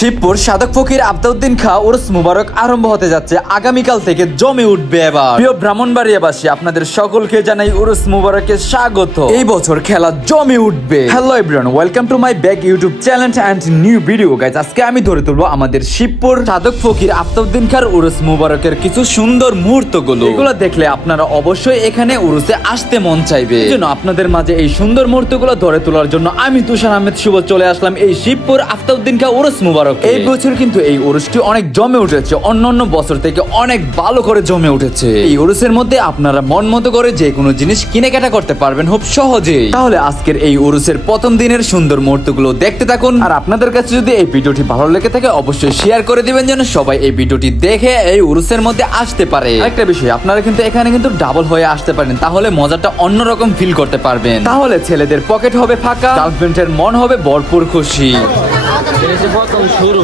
শিবপুর সাধক ফকির আফতাউদ্দিন খাঁ উরস মুবারক আরম্ভ হতে যাচ্ছে। আগামীকাল থেকে জমে উঠবে এবার। প্রিয় ব্রাহ্মণবাড়িয়াবাসী, আপনাদের সকলকে জানাই উরস মুবারকে স্বাগত। এই বছর খেলা জমে উঠবে। Hello everyone, welcome to my back YouTube channel and new video guys. আজকে আমি ধরে তুলবো আমাদের শিবপুর সাধক ফকির আফতাউদ্দিন খাঁর উরস মুবারকের কিছু সুন্দর মুহূর্তগুলো। এগুলো দেখলে আপনারা অবশ্যই এখানে উরসে আসতে মন চাইবে। এজন্য আপনাদের মাঝে এই সুন্দর মুহূর্তগুলো ধরে তোলার জন্য আমি তুষার আহমেদ শুভ চলে আসলাম এই শিবপুর আফতাউদ্দিন খাঁ উরস মুবারক। এই বছর কিন্তু এই উরসটি অনেক জমে উঠেছে, অন্যান্য বছর থেকে অনেক ভালো করে জমে উঠেছে। এই উরসের মধ্যে আপনারা মন মতো করে যে কোনো জিনিস কেনাকাটা করতে পারবেন খুব সহজেই। তাহলে আজকের এই উরসের প্রথম দিনের সুন্দর মুহূর্তগুলো দেখতে থাকুন। আর আপনাদের কাছে যদি এই ভিডিওটি ভালো লেগে থাকে অবশ্যই শেয়ার করে দিবেন যেন সবাই এই ভিডিওটি দেখে এই উরসের মধ্যে আসতে পারে। আরেকটা বিষয়, আপনারা কিন্তু এখানে কিন্তু ডাবল হয়ে আসতে পারেন, তাহলে মজাটা অন্যরকম ফিল করতে পারবেন। তাহলে ছেলেদের পকেট হবে ফাঁকা, গার্লফ্রেন্ডের মন হবে ভরপুর খুশি। প্রথম শুরু